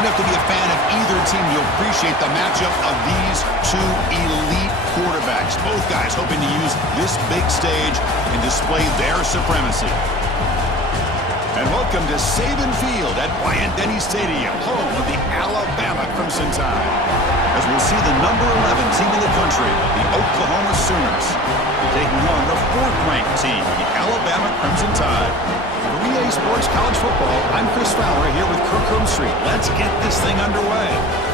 don't have to be a fan of either team to appreciate the matchup of these two elite quarterbacks. Both guys hoping to use this big stage and display their supremacy. And welcome to Saban Field at Bryant-Denny Stadium, home of the Alabama Crimson Tide. As we'll see the number 11 team in the country, the Oklahoma Sooners, taking on the 4th-ranked team, the Alabama Crimson Tide. For EA Sports College Football, I'm Chris Fowler here with Kirk Herbstreit. Let's get this thing underway.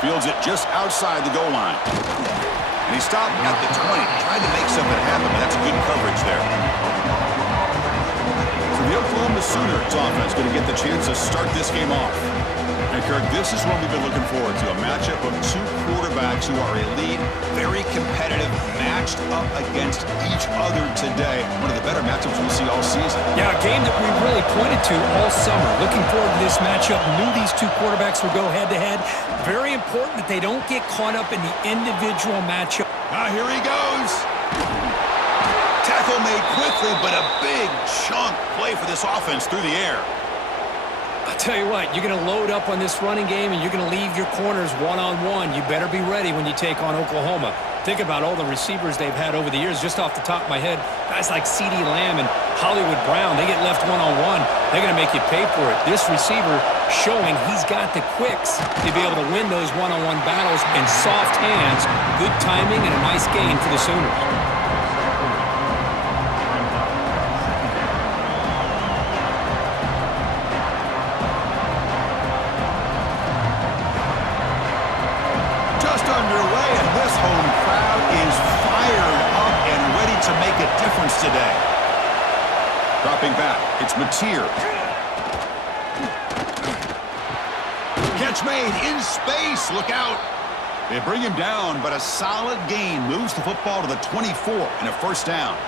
Fields it just outside the goal line. And he stopped at the 20. Tried to make something happen, but that's good coverage there. So the Oklahoma Sooners offense going to get the chance to start this game off. And Kirk, this is what we've been looking forward to, a matchup of two quarterbacks who are elite, very competitive, matched up against each other today. One of the better matchups we'll see all season. Yeah, a game that we really pointed to all summer. Looking forward to this matchup. Knew these two quarterbacks would go head-to-head. Very important that they don't get caught up in the individual matchup. Here he goes. Tackle made quickly, but a big chunk play for this offense through the air. I'll tell you what, you're going to load up on this running game and you're going to leave your corners one-on-one. You better be ready when you take on Oklahoma. Think about all the receivers they've had over the years. Just off the top of my head, guys like CeeDee Lamb and Hollywood Brown, they get left one-on-one. They're going to make you pay for it. This receiver showing he's got the quicks to be able to win those one-on-one battles in soft hands. Good timing and a nice gain for the Sooners. Today. Dropping back, it's Mateer. Catch made in space, look out. They bring him down, but a solid gain moves the football to the 24 and a first down.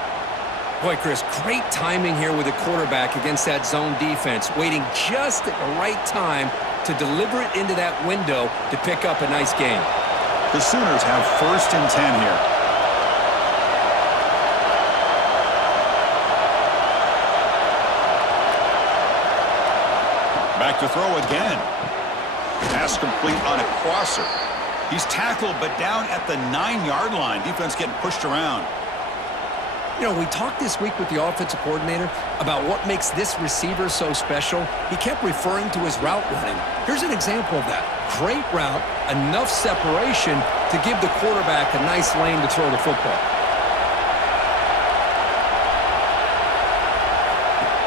Boy, Chris, great timing here with the quarterback against that zone defense, waiting just at the right time to deliver it into that window to pick up a nice gain. The Sooners have 1st and 10 here. Back to throw again. Pass complete on a crosser. He's tackled, but down at the 9-yard line. Defense getting pushed around. You know, we talked this week with the offensive coordinator about what makes this receiver so special. He kept referring to his route running. Here's an example of that. Great route, enough separation to give the quarterback a nice lane to throw the football.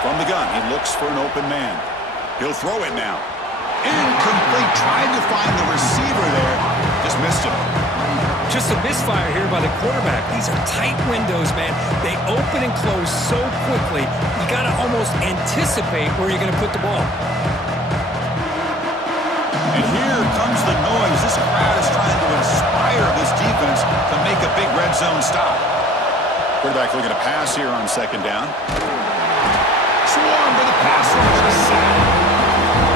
From the gun, he looks for an open man. He'll throw it now. Incomplete. Tried to find the receiver there. Just missed him. Just a misfire here by the quarterback. These are tight windows, man. They open and close so quickly. You got to almost anticipate where you're going to put the ball. And here comes the noise. This crowd is trying to inspire this defense to make a big red zone stop. Quarterback looking to pass here on 2nd down. Swarm to the pass rush.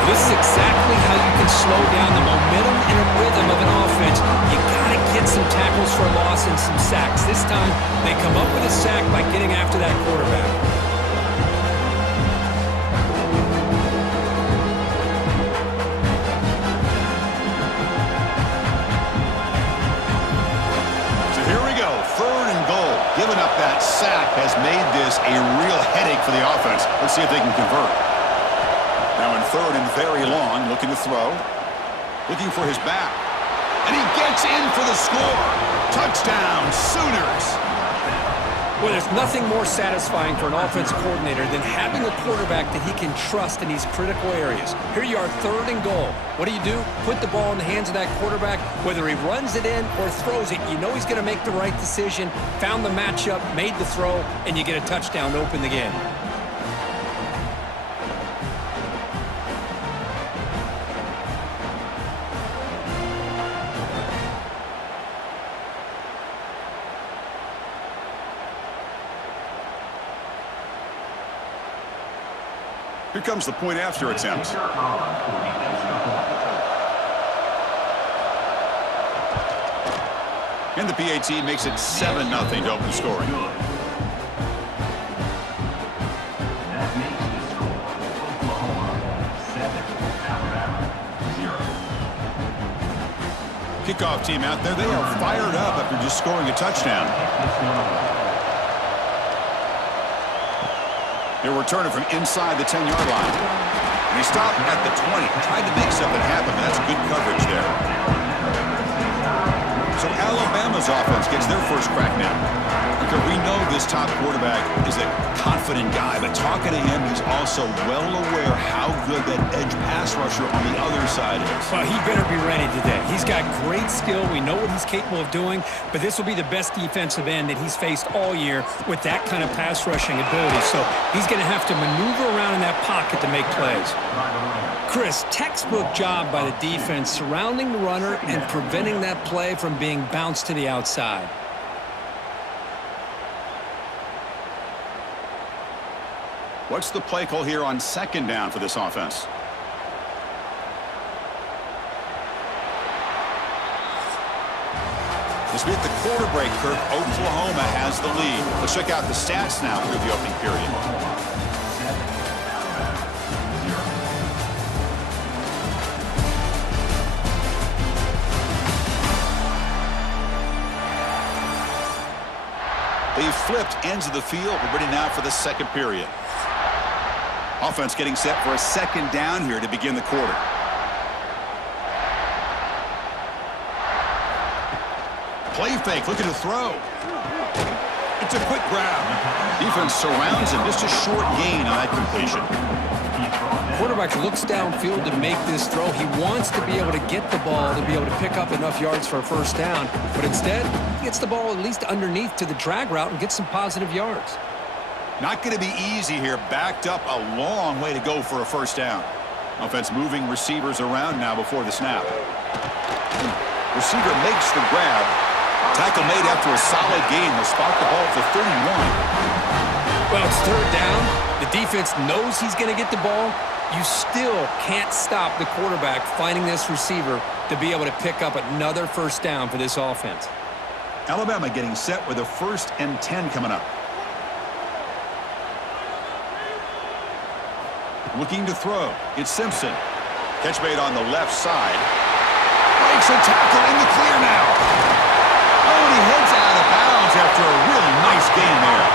This is exactly how you can slow down the momentum and rhythm of an offense. You got to get some tackles for a loss and some sacks. This time, they come up with a sack by getting after that quarterback. So here we go, 3rd and goal. Giving up that sack has made this a real headache for the offense. Let's see if they can convert. Now in 3rd and very long, looking to throw. Looking for his back. And he gets in for the score. Touchdown, Sooners. Well, there's nothing more satisfying for an offensive coordinator than having a quarterback that he can trust in these critical areas. Here you are, 3rd and goal. What do? Put the ball in the hands of that quarterback. Whether he runs it in or throws it, you know he's going to make the right decision. Found the matchup, made the throw, and you get a touchdown to open the game. Here comes the point after attempt. And the PAT makes it 7-0 to open scoring. Kickoff team out there. They are fired up after just scoring a touchdown. They're returning from inside the 10-yard line. And he stopped at the 20. Tried to make something happen, but that's good coverage there. So Alabama's offense gets their first crack now. Because we know this top quarterback is a confident guy, but talking to him, he's also well aware how good that edge pass rusher on the other side is. Well, he better be ready today. He's got great skill. We know what he's capable of doing, but this will be the best defensive end that he's faced all year with that kind of pass rushing ability. So he's going to have to maneuver around in that pocket to make plays. Chris, textbook job by the defense surrounding the runner and preventing that play from being bounced to the outside. What's the play call here on second down for this offense? This beat the quarter break, Kirk. Oklahoma has the lead. Let's check out the stats now through the opening period. They flipped ends of the field. We're ready now for the second period. Offense getting set for a second down here to begin the quarter. Play fake, looking to throw. It's a quick grab. Defense surrounds him. Just a short gain on that completion. Quarterback looks downfield to make this throw. He wants to be able to get the ball to be able to pick up enough yards for a first down. But instead, he gets the ball at least underneath to the drag route and gets some positive yards. Not going to be easy here. Backed up a long way to go for a first down. Offense moving receivers around now before the snap. Receiver makes the grab. Tackle made after a solid gain. They'll spot the ball for 31. Well, it's third down. The defense knows he's going to get the ball. You still can't stop the quarterback finding this receiver to be able to pick up another first down for this offense. Alabama getting set with a 1st and 10 coming up. Looking to throw. It's Simpson. Catch made on the left side. Breaks a tackle in the clear now. Oh, and he heads out of bounds after a really nice gain there.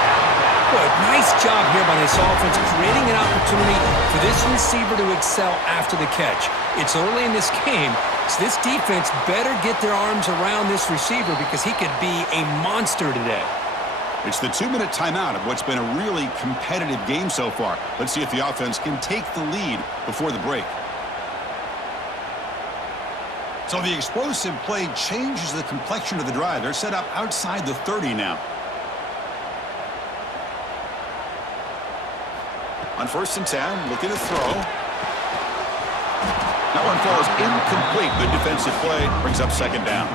Good. Nice job here by this offense, creating an opportunity for this receiver to excel after the catch. It's early in this game, so this defense better get their arms around this receiver because he could be a monster today. It's the 2-minute timeout of what's been a really competitive game so far. Let's see if the offense can take the lead before the break. So the explosive play changes the complexion of the drive. They're set up outside the 30 now. On 1st and 10, looking to throw. That one falls incomplete. Good defensive play. Brings up second down.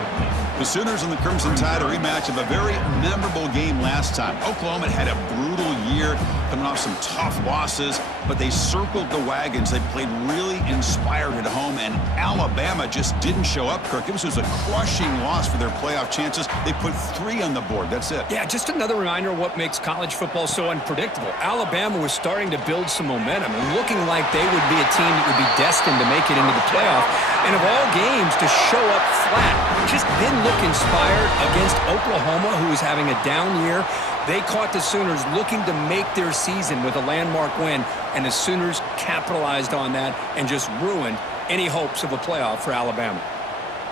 The Sooners and the Crimson Tide, a rematch of a very memorable game last time. Oklahoma had a brutal year, coming off some tough losses, but they circled the wagons. They played really inspired at home, and Alabama just didn't show up, Kirk. It was a crushing loss for their playoff chances. They put 3 on the board. That's it. Yeah, just another reminder of what makes college football so unpredictable. Alabama was starting to build some momentum and looking like they would be a team that would be destined to make it into the playoff. And of all games, to show up flat, just didn't look inspired against Oklahoma, who was having a down year. They caught the Sooners looking to make their season with a landmark win, and the Sooners capitalized on that and just ruined any hopes of a playoff for Alabama.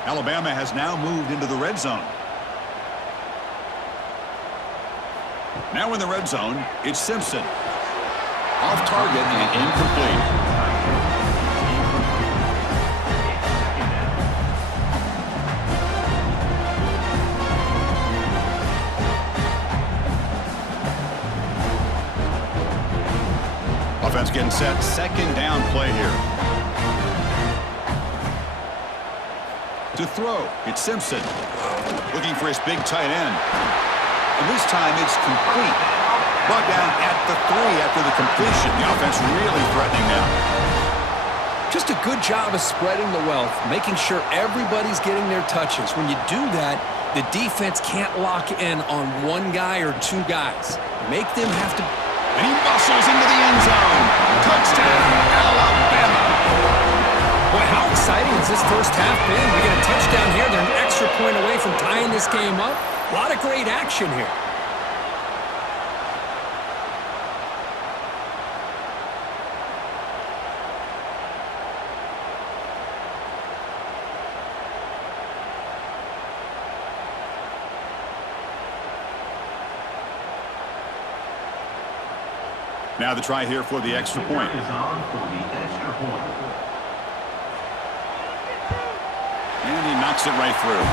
Alabama has now moved into the red zone. Now in the red zone, it's Simpson. Off target and incomplete. Offense getting set. Second down play here. To throw, it's Simpson. Looking for his big tight end. And this time it's complete. Brought down at the 3 after the completion. The offense really threatening now. Just a good job of spreading the wealth, making sure everybody's getting their touches. When you do that, the defense can't lock in on one guy or two guys. Make them have to... And he muscles into the end zone. Touchdown, Alabama. Boy, how exciting has this first half been? We get a touchdown here. They're an extra point away from tying this game up. A lot of great action here. Now the try here for the extra point. And he knocks it right through.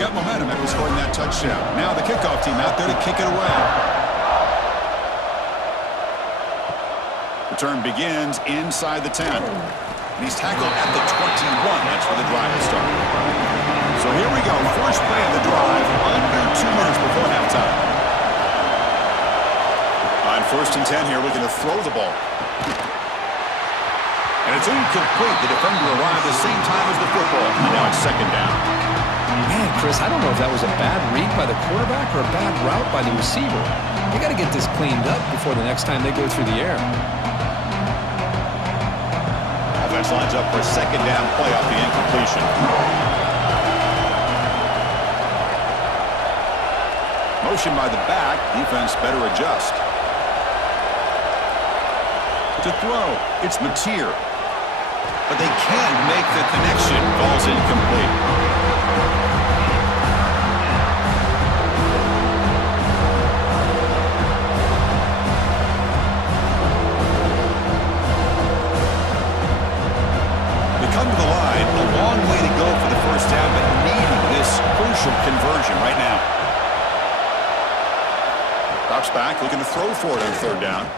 Got momentum after scoring that touchdown. Now the kickoff team out there to kick it away. Return begins inside the 10. And he's tackled at the 21. That's where the drive will start. So here we go. First play of the drive under 2 minutes before halftime. On 1st and 10 here, looking to throw the ball. And it's incomplete. The defender arrived the same time as the football. And now it's 2nd down. Man, Chris, I don't know if that was a bad read by the quarterback or a bad route by the receiver. They got to get this cleaned up before the next time they go through the air. Offense lines up for a 2nd down play off the incompletion. Motion by the back. Defense better adjust. To throw, it's Mateer. But they can't make the connection. Ball's incomplete. Come to the line, a long way to go for the first down, but needing this crucial conversion right now. Drops back, looking to throw for it on 3rd down.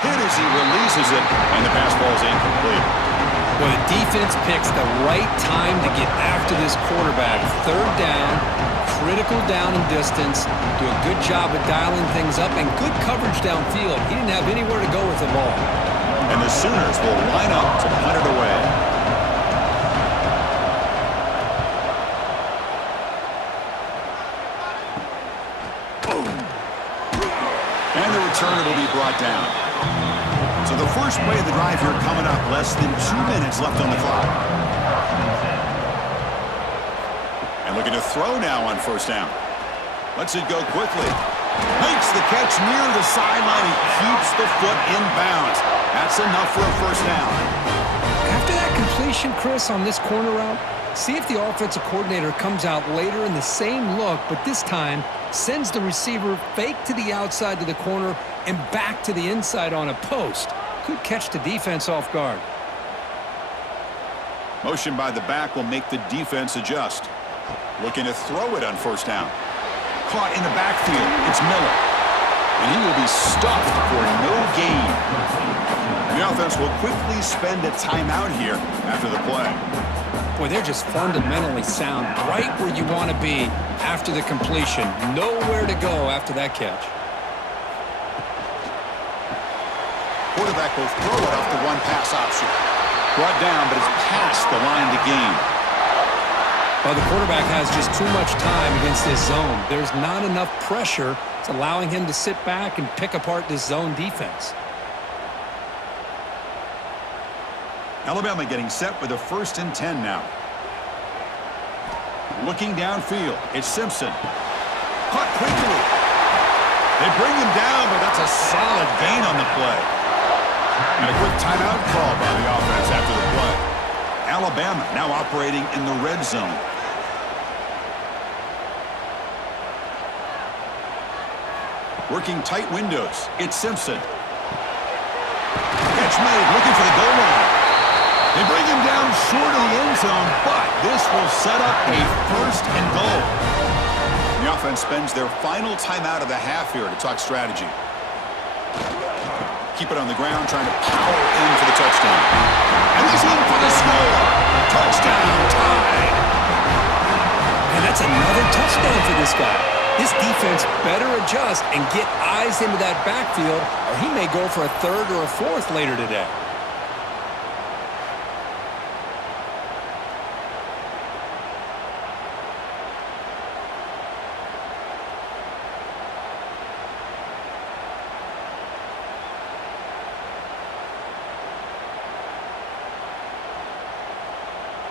Hit as he releases it, and the pass ball is incomplete. Well, the defense picks the right time to get after this quarterback. 3rd down, critical down and distance. Do a good job of dialing things up, and good coverage downfield. He didn't have anywhere to go with the ball. And the Sooners will line up to punt it away. And the returner will be brought down. So the first play of the drive here coming up. Less than 2 minutes left on the clock. And looking to throw now on 1st down. Lets it go quickly. Makes the catch near the sideline and keeps the foot in bounds. That's enough for a 1st down. After that completion, Chris, on this corner route, see if the offensive coordinator comes out later in the same look, but this time sends the receiver fake to the outside to the corner and back to the inside on a post. Could catch the defense off guard. Motion by the back will make the defense adjust. Looking to throw it on 1st down. Caught in the backfield. It's Miller. And he will be stuffed for no gain. The offense will quickly spend a timeout here after the play. Boy, they're just fundamentally sound, right where you want to be after the completion. Nowhere to go after that catch. Quarterback will throw it off the one pass option. Brought down, but it's past the line to gain. Well, the quarterback has just too much time against this zone. There's not enough pressure. It's allowing him to sit back and pick apart this zone defense. Alabama getting set with a 1st and 10 now. Looking downfield, it's Simpson. Caught quickly. They bring him down, but that's a solid gain on the play. And a quick timeout call by the offense after the play. Alabama now operating in the red zone. Working tight windows. It's Simpson. Catch made, looking for the goal line. They bring him down short of the end zone, but this will set up a 1st and goal. The offense spends their final timeout of the half here to talk strategy. keep it on the ground, trying to power in for the touchdown. And he's in for the score. Touchdown, tied. And that's another touchdown for this guy. This defense better adjust and get eyes into that backfield, or he may go for a third or a fourth later today.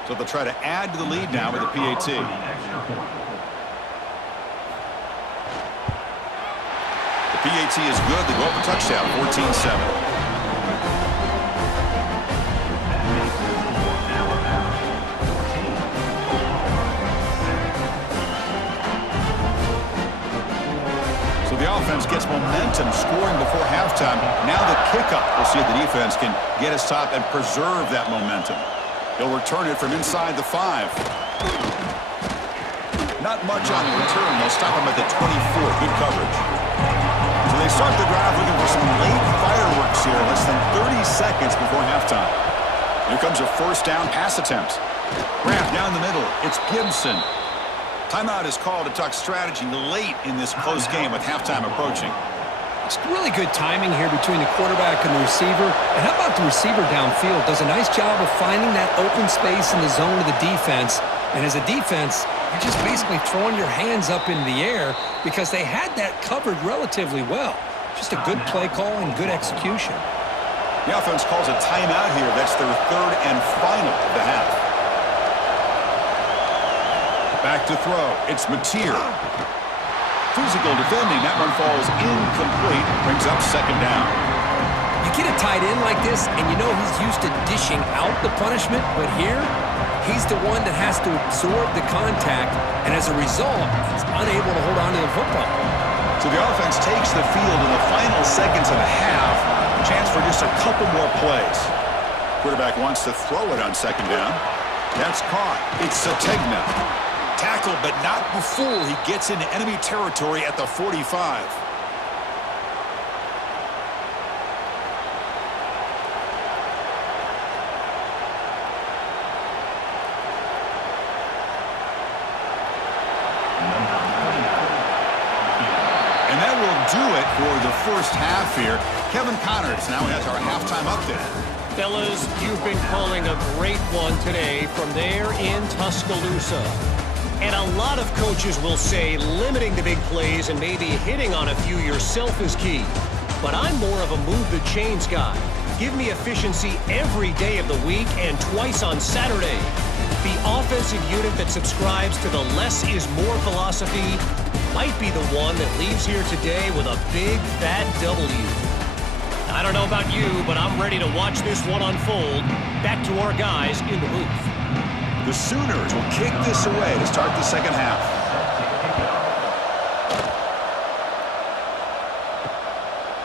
So they'll try to add to the lead now with a PAT. The PAT is good. They go up a touchdown, 14-7. So the offense gets momentum, scoring before halftime. Now the kickoff. We'll see if the defense can get a stop and preserve that momentum. He'll return it from inside the 5. Not much on the return. They'll stop him at the 24. Good coverage. So they start the drive looking for some late fireworks here. Less than 30 seconds before halftime. Here comes a first down pass attempt. Wrap down the middle. It's Gibson. Timeout is called to talk strategy late in this close game with halftime approaching. It's really good timing here between the quarterback and the receiver. And how about the receiver downfield? Does a nice job of finding that open space in the zone of the defense. And as a defense, you're just basically throwing your hands up in the air because they had that covered relatively well. Just a good play call and good execution. The offense calls a timeout here. That's their third and final of the half. Back to throw. It's Mateer. Physical defending. That one falls incomplete. Brings up second down. You get a tight end like this, and you know he's used to dishing out the punishment, but here, he's the one that has to absorb the contact, and as a result, he's unable to hold on to the football. So the offense takes the field in the final seconds of the half. Chance for just a couple more plays. Quarterback wants to throw it on second down. That's caught. It's Sategna. Tackled, but not before he gets into enemy territory at the 45. And that will do it for the first half here. Kevin Connors now has our halftime update. Fellas, you've been calling a great one today from there in Tuscaloosa. And a lot of coaches will say limiting the big plays and maybe hitting on a few yourself is key. But I'm more of a move the chains guy. Give me efficiency every day of the week and twice on Saturday. The offensive unit that subscribes to the less is more philosophy might be the one that leaves here today with a big fat W. I don't know about you, but I'm ready to watch this one unfold. Back to our guys in the booth. The Sooners will kick this away to start the second half.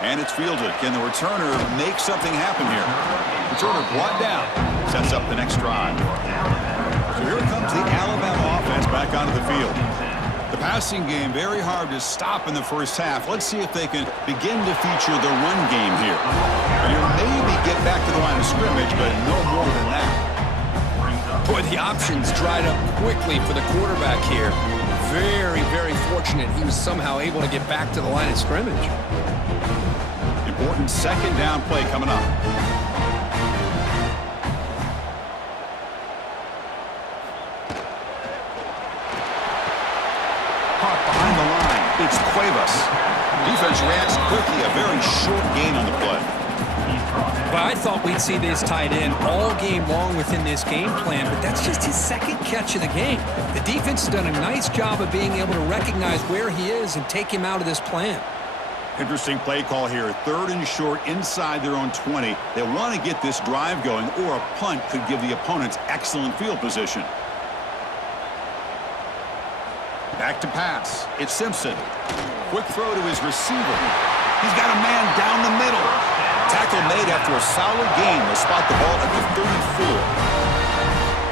And it's fielded. Can the returner make something happen here? Returner brought down. Sets up the next drive. So here comes the Alabama offense back onto the field. The passing game very hard to stop in the first half. Let's see if they can begin to feature the run game here. And you'll maybe get back to the line of scrimmage, but no more than that. Boy, the options dried up quickly for the quarterback here. Very, very fortunate he was somehow able to get back to the line of scrimmage. Important second down play coming up. Caught behind the line. It's Cuevas. Defense reacts quickly. A very short gain on the play. Well, I thought we'd see this tight end all game long within this game plan, but that's just his second catch of the game. The defense has done a nice job of being able to recognize where he is and take him out of this plan. Interesting play call here. Third and short inside their own 20. They want to get this drive going, or a punt could give the opponents excellent field position. Back to pass. It's Simpson. Quick throw to his receiver. He's got a man down the middle. Tackle made after a solid gain. They'll spot the ball at the 34.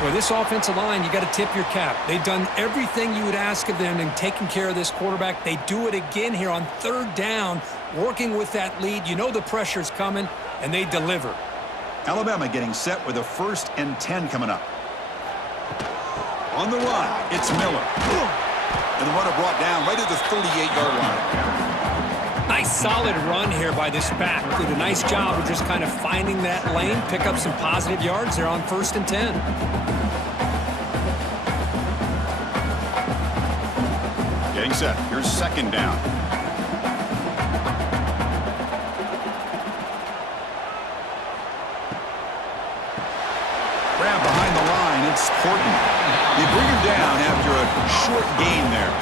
Well, this offensive line, you got to tip your cap. They've done everything you would ask of them in taking care of this quarterback. They do it again here on third down, working with that lead. You know the pressure's coming, and they deliver. Alabama getting set with a 1st and 10 coming up. On the run, it's Miller. And the runner brought down right at the 38-yard line. Nice solid run here by this back. Did a nice job of just kind of finding that lane, pick up some positive yards there on 1st and 10. Getting set. Here's 2nd down. Grab behind the line. It's Horton. They bring him down after a short gain there.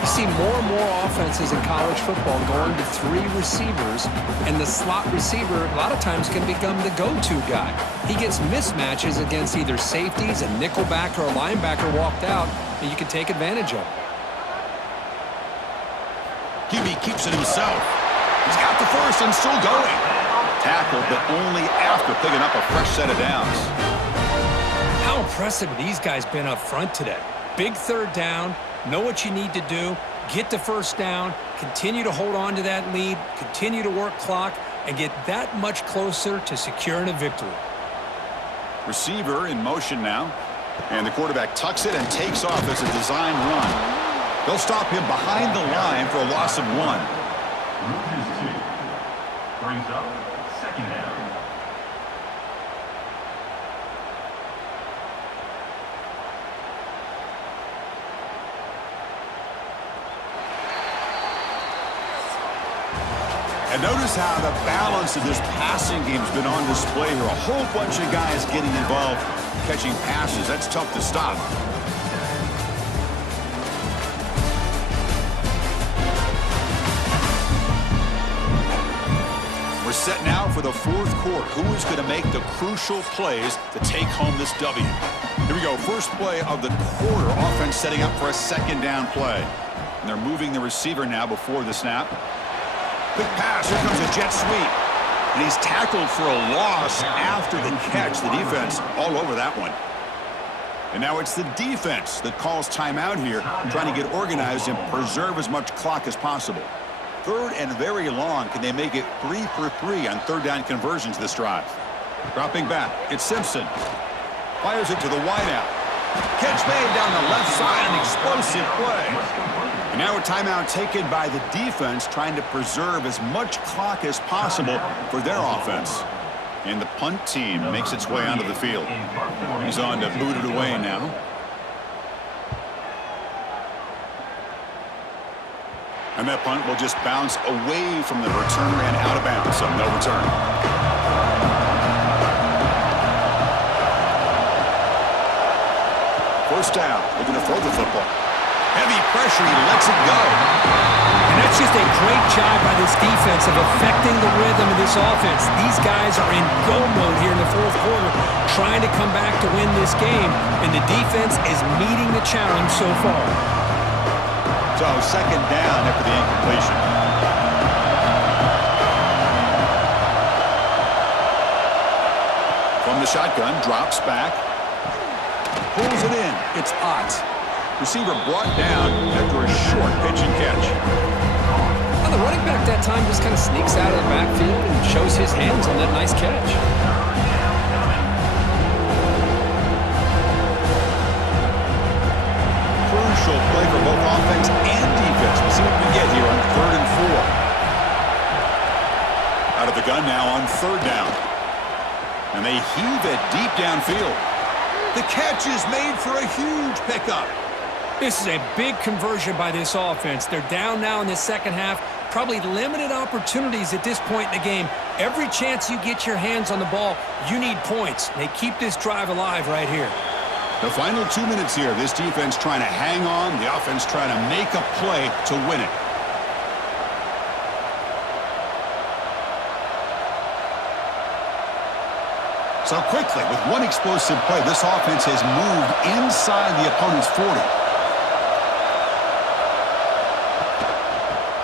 You see more and more offenses in college football going to 3 receivers, and the slot receiver a lot of times can become the go-to guy. He gets mismatches against either safeties, a nickelbacker, or a linebacker walked out, and you can take advantage of it. QB keeps it himself. He's got the 1st and still going. Tackled, but only after picking up a fresh set of downs. How impressive have these guys been up front today? Big 3rd down, know what you need to do, get the 1st down, continue to hold on to that lead, continue to work clock, and get that much closer to securing a victory. Receiver in motion now. And the quarterback tucks it and takes off as a design run. They'll stop him behind the line for a loss of 1. Move is 2. Brings up 2nd down. And notice how the balance of this passing game has been on display here. A whole bunch of guys getting involved catching passes. That's tough to stop. We're set now for the 4th quarter. Who is going to make the crucial plays to take home this W? Here we go. First play of the quarter. Offense setting up for a 2nd down play. And they're moving the receiver now before the snap. Quick pass. Here comes a jet sweep. And he's tackled for a loss after the catch. The defense all over that one. And now it's the defense that calls timeout here, trying to get organized and preserve as much clock as possible. 3rd and very long. Can they make it 3 for 3 on 3rd down conversions this drive? Dropping back. It's Simpson. Fires it to the wideout. Catch made down the left side. An explosive play. And now a timeout taken by the defense, trying to preserve as much clock as possible for their offense. And the punt team makes its way onto the field. He's on to boot it away now. And that punt will just bounce away from the returner and out of bounds, so no return. First down, looking to throw the football. Heavy pressure, he lets it go. And that's just a great job by this defense of affecting the rhythm of this offense. These guys are in go mode here in the 4th quarter, trying to come back to win this game, and the defense is meeting the challenge so far. So 2nd down after the incompletion. From the shotgun, drops back. Pulls it in. It's Ott. Receiver brought down after a short pitch and catch. Now the running back that time just kind of sneaks out of the backfield and shows his hands on that nice catch. Crucial play for both offense and defense. We'll see what we get here on 3rd and 4. Out of the gun now on 3rd down. And they heave it deep downfield. The catch is made for a huge pickup. This is a big conversion by this offense. They're down now in the 2nd half. Probably limited opportunities at this point in the game. Every chance you get your hands on the ball, you need points. They keep this drive alive right here. The final 2 minutes here. This defense trying to hang on. The offense trying to make a play to win it. So quickly, with one explosive play, this offense has moved inside the opponent's 40.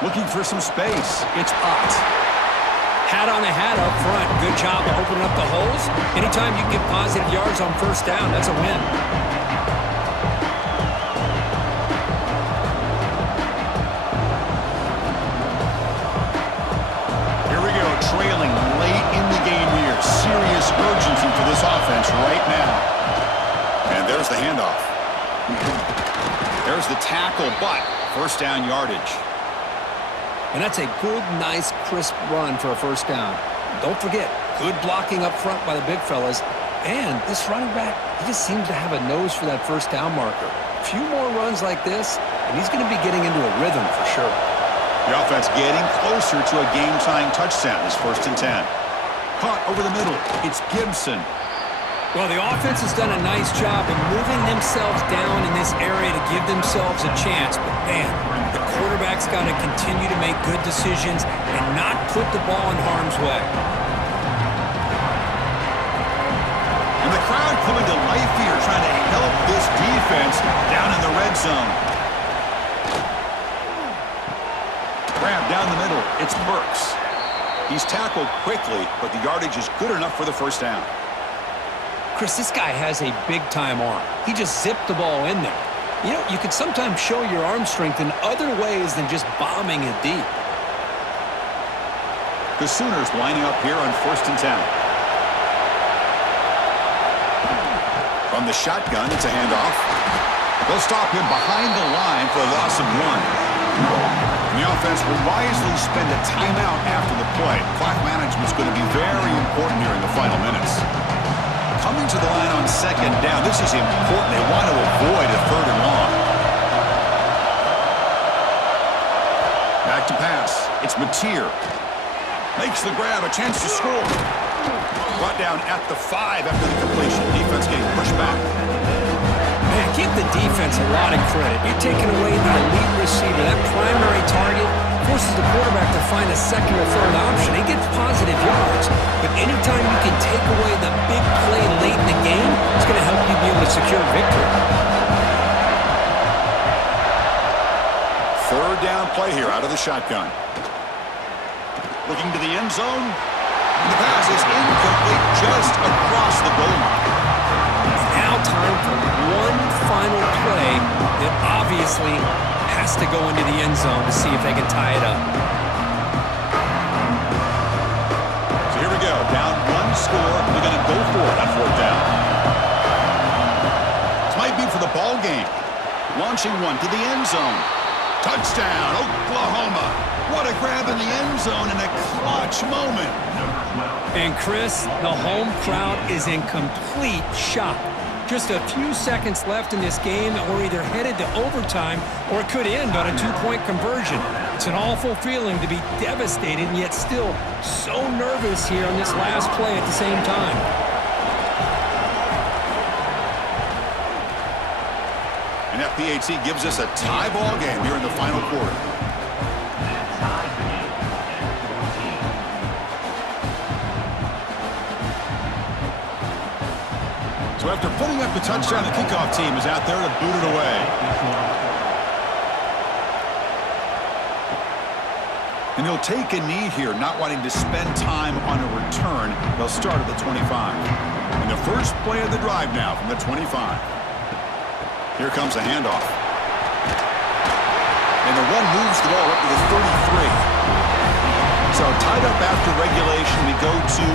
Looking for some space. It's Ott. Pat on the hat up front. Good job of opening up the holes. Anytime you can get positive yards on first down, that's a win. Here we go, trailing late in the game here. Serious urgency for this offense right now. And there's the handoff. There's the tackle, but first down yardage. And that's a good, nice, crisp run for a first down. Don't forget, good blocking up front by the big fellas. And this running back, he just seems to have a nose for that first down marker. A few more runs like this, and he's going to be getting into a rhythm for sure. The offense getting closer to a game-tying touchdown. This 1st and 10. Caught over the middle. It's Gibson. Well, the offense has done a nice job of moving themselves down in this area to give themselves a chance. But, man, the quarterback's got to continue to make good decisions and not put the ball in harm's way. And the crowd coming to life here, trying to help this defense down in the red zone. Grab down the middle. It's Burks. He's tackled quickly, but the yardage is good enough for the first down. Chris, this guy has a big-time arm. He just zipped the ball in there. You know, you can sometimes show your arm strength in other ways than just bombing it deep. The Sooners lining up here on 1st and 10. From the shotgun, it's a handoff. They'll stop him behind the line for a loss of 1. And the offense will wisely spend a timeout after the play. Clock management is going to be very important here in the final minutes. Coming to the line on 2nd down. This is important. They want to avoid a 3rd and long. Back to pass. It's Mateer. Makes the grab. A chance to score. Brought down at the 5 after the completion. Defense getting pushed back. Man, give the defense a lot of credit. You're taking away the elite receiver. That primary target forces the quarterback to find a 2nd or 3rd option. He gets positive yards, but anytime you can take away the big play late in the game, it's going to help you be able to secure victory. 3rd down play here out of the shotgun. Looking to the end zone. The pass is incomplete just across the goal line. Now time for one final play that obviously has to go into the end zone to see if they can tie it up. So here we go. Down 1 score. They're going to go for it on 4th down. This might be for the ball game. Launching one to the end zone. Touchdown, Oklahoma. What a grab in the end zone in a clutch moment. And Chris, the home crowd is in complete shock. Just a few seconds left in this game, and we're either headed to overtime or it could end on a 2-point conversion. It's an awful feeling to be devastated and yet still so nervous here on this last play at the same time. And FPAT gives us a tie ball game here in the final quarter. So after putting up the touchdown, the kickoff team is out there to boot it away. And he'll take a knee here, not wanting to spend time on a return. They'll start at the 25. And the first play of the drive now from the 25. Here comes a handoff. And the run moves the ball up to the 33. So tied up after regulation, we go to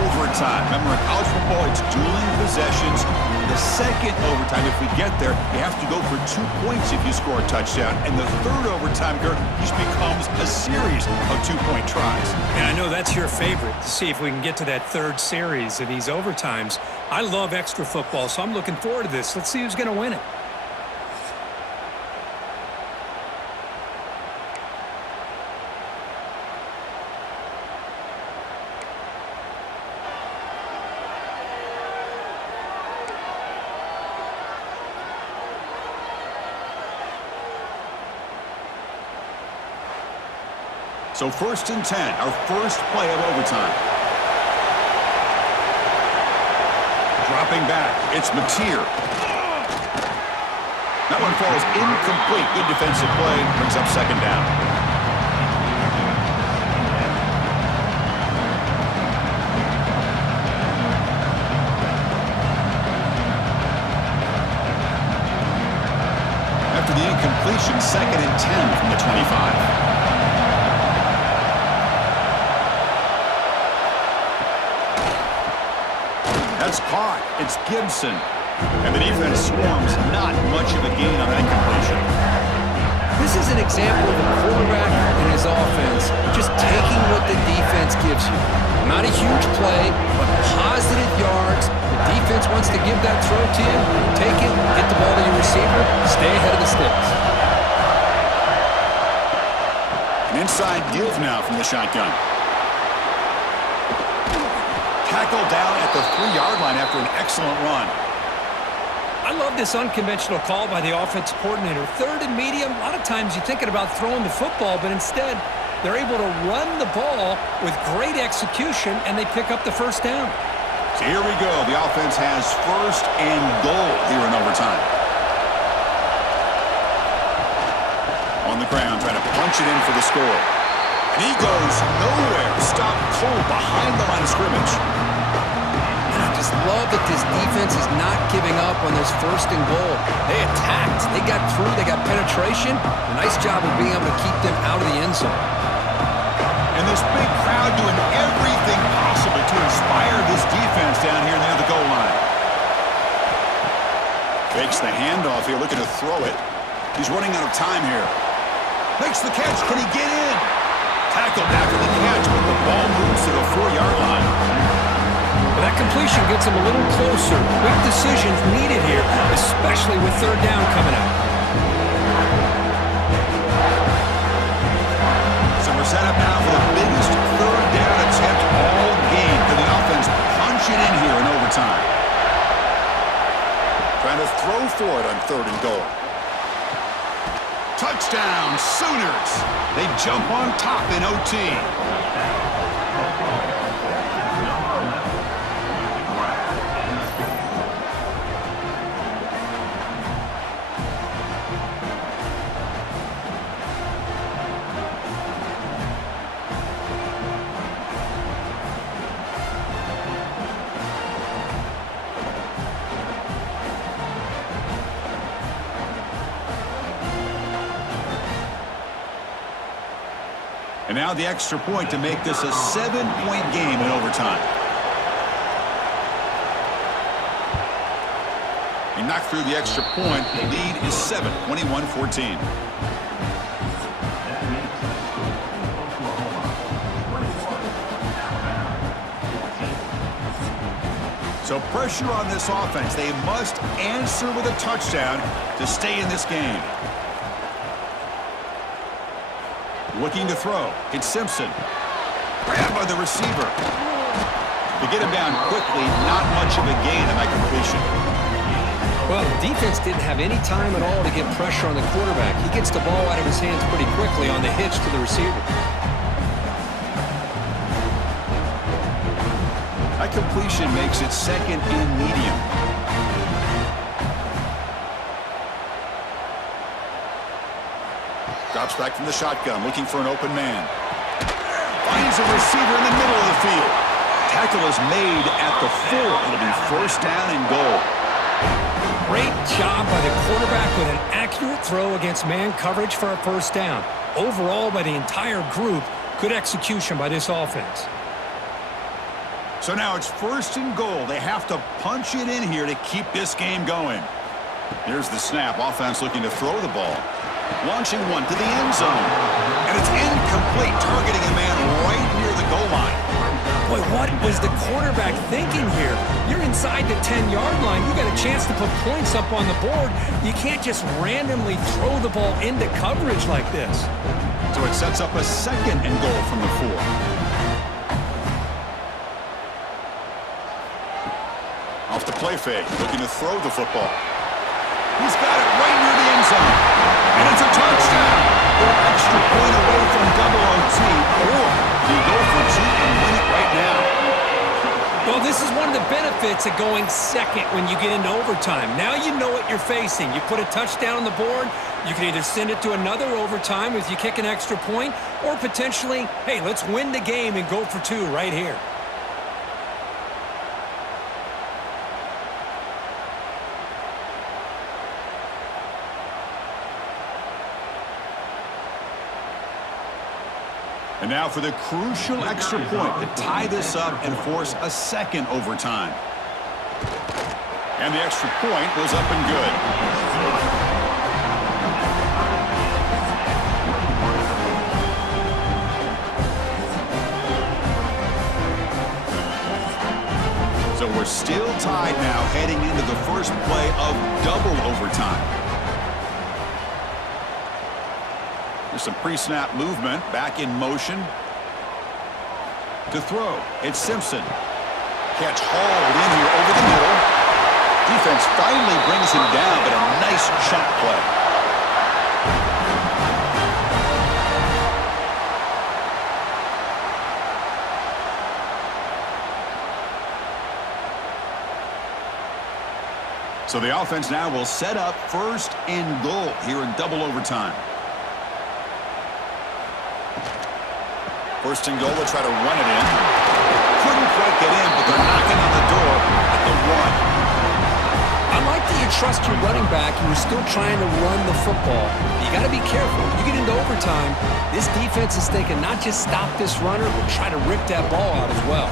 overtime. Remember, in college football, it's dueling possessions. The second overtime, if we get there, you have to go for 2 points if you score a touchdown. And the third overtime, Kurt, just becomes a series of 2-point tries. And I know that's your favorite, to see if we can get to that third series of these overtimes. I love extra football, so I'm looking forward to this. Let's see who's going to win it. So 1st and 10, our first play of overtime. Dropping back, it's Mateer. That one falls incomplete. Good defensive play, brings up 2nd down. That's caught. It's Gibson. And the defense swarms. Not much of a gain on that completion. This is an example of a quarterback and his offense just taking what the defense gives you. Not a huge play, but positive yards. The defense wants to give that throw to you. Take it, get the ball to your receiver, stay ahead of the sticks. An inside give now from the shotgun. Tackled down at the 3-yard line after an excellent run. I love this unconventional call by the offensive coordinator. Third and medium, a lot of times you're thinking about throwing the football, but instead they're able to run the ball with great execution, and they pick up the first down. So here we go. The offense has first and goal here in overtime. On the ground, trying to punch it in for the score. And he goes nowhere. Stop cold behind the line of scrimmage. And I just love that this defense is not giving up on this first and goal. They attacked. They got through. They got penetration. A nice job of being able to keep them out of the end zone. And this big crowd doing everything possible to inspire this defense down here near the goal line. Fakes the handoff here, looking to throw it. He's running out of time here. Makes the catch. Can he get in? Tackled after the catch, but the ball moves to the 4-yard line. But that completion gets him a little closer. Quick decisions needed here, especially with third down coming up. So we're set up now for the biggest third down attempt all game. Can the offense punch it in here in overtime? Trying to throw for it on third and goal. Touchdown, Sooners. They jump on top in OT. And now the extra point to make this a 7-point game in overtime. He knocked through the extra point. The lead is 7, 21-14. So pressure on this offense. They must answer with a touchdown to stay in this game. Looking to throw. It's Simpson. Grabbed by the receiver. To get him down quickly, not much of a gain on that completion. Well, the defense didn't have any time at all to get pressure on the quarterback. He gets the ball out of his hands pretty quickly on the hitch to the receiver. That completion makes it second and medium. Drops back from the shotgun, looking for an open man. Finds a receiver in the middle of the field. Tackle is made at the 4. It'll be first down and goal. Great job by the quarterback with an accurate throw against man coverage for a first down. Overall, by the entire group, good execution by this offense. So now it's first and goal. They have to punch it in here to keep this game going. Here's the snap. Offense looking to throw the ball. Launching one to the end zone. And it's incomplete, targeting a man right near the goal line. Boy, what was the quarterback thinking here? You're inside the 10-yard line. You got a chance to put points up on the board. You can't just randomly throw the ball into coverage like this. So it sets up a second and goal from the 4. Off the play fake, looking to throw the football. He's got it right near the end zone. And it's a touchdown. They're extra point away from double OT. Or do you go for 2 and win it right now? Well, this is one of the benefits of going second when you get into overtime. Now you know what you're facing. You put a touchdown on the board, you can either send it to another overtime if you kick an extra point, or potentially, hey, let's win the game and go for 2 right here. And now for the crucial extra point to tie this up and force a second overtime. And the extra point was up and good. So we're still tied now heading into the first play of double overtime. There's some pre-snap movement, back in motion. To throw, it's Simpson. Catch hauled in here over the middle. Defense finally brings him down, but a nice shot play. So the offense now will set up first and goal here in double overtime. First and goal, they'll try to run it in. Couldn't quite get in, but they're knocking on the door at the 1. I like that you trust your running back and you're still trying to run the football. You got to be careful. You get into overtime, this defense is thinking not just stop this runner, but try to rip that ball out as well.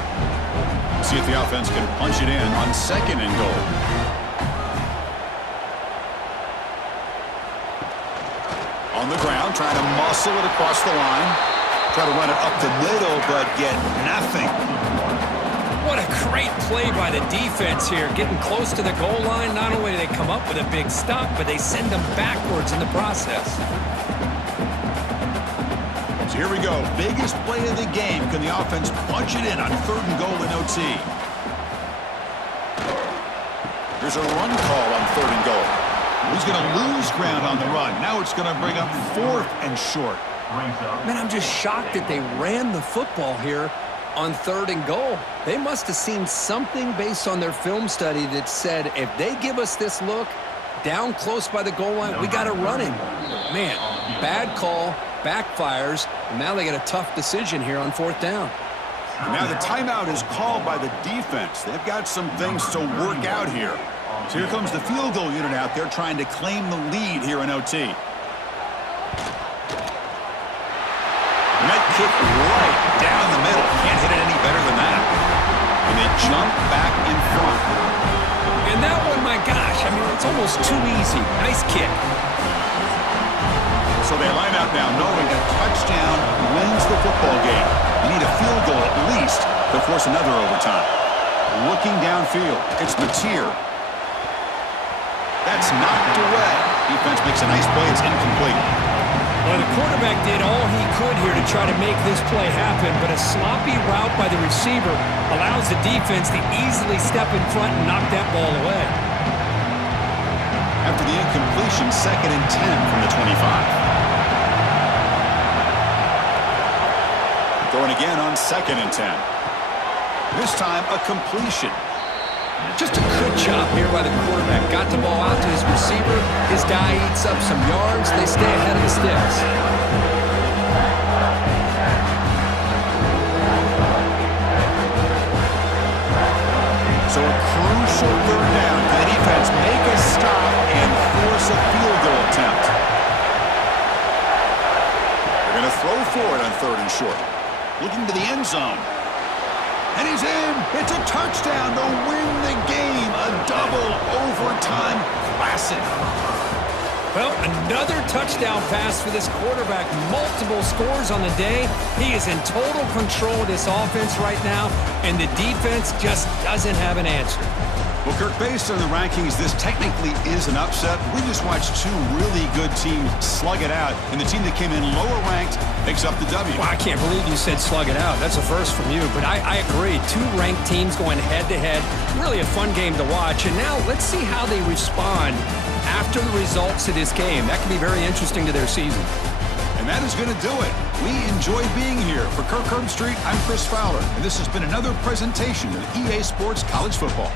See if the offense can punch it in on second and goal. On the ground, trying to muscle it across the line. Try to run it up the middle, but get nothing. What a great play by the defense here. Getting close to the goal line, not only do they come up with a big stop, but they send them backwards in the process. So here we go. Biggest play of the game. Can the offense punch it in on third and goal in OT? There's a run call on third and goal. He's going to lose ground on the run. Now it's going to bring up fourth and short. Man, I'm just shocked that they ran the football here on third and goal. They must have seen something based on their film study that said if they give us this look down close by the goal line, we got to run him. Man, bad call, backfires, and now they get a tough decision here on fourth down. And now the timeout is called by the defense. They've got some things to work out here. So here comes the field goal unit out there trying to claim the lead here in OT. Net kick right down the middle. Can't hit it any better than that. And they jump back in front. And that one, my gosh, I mean, it's almost too easy. Nice kick. So they line out now knowing a touchdown wins the football game. You need a field goal at least to force another overtime. Looking downfield, it's Mateer. That's knocked away. Defense makes a nice play. It's incomplete. Well, the quarterback did all he could here to try to make this play happen, but a sloppy route by the receiver allows the defense to easily step in front and knock that ball away. After the incompletion, 2nd and 10 from the 25. Throwing again on 2nd and 10. This time, a completion. Just a good job here by the quarterback. Got the ball out to his receiver. His guy eats up some yards. They stay ahead of the sticks. So a crucial third down. Can the defense make a stop and force a field goal attempt? They're going to throw for it on third and short. Looking to the end zone. And he's in. It's a touchdown to win the game. A double overtime classic. Well, another touchdown pass for this quarterback. Multiple scores on the day. He is in total control of this offense right now, and the defense just doesn't have an answer. Well, Kirk, based on the rankings, this technically is an upset. We just watched two really good teams slug it out, and the team that came in lower ranked picks up the W. Well, I can't believe you said slug it out. That's a first from you, but I agree. Two ranked teams going head-to-head. Really a fun game to watch, and now let's see how they respond after the results of this game. That can be very interesting to their season. And that is going to do it. We enjoyed being here. For Kirk Herbstreit, I'm Chris Fowler, and this has been another presentation of EA Sports College Football.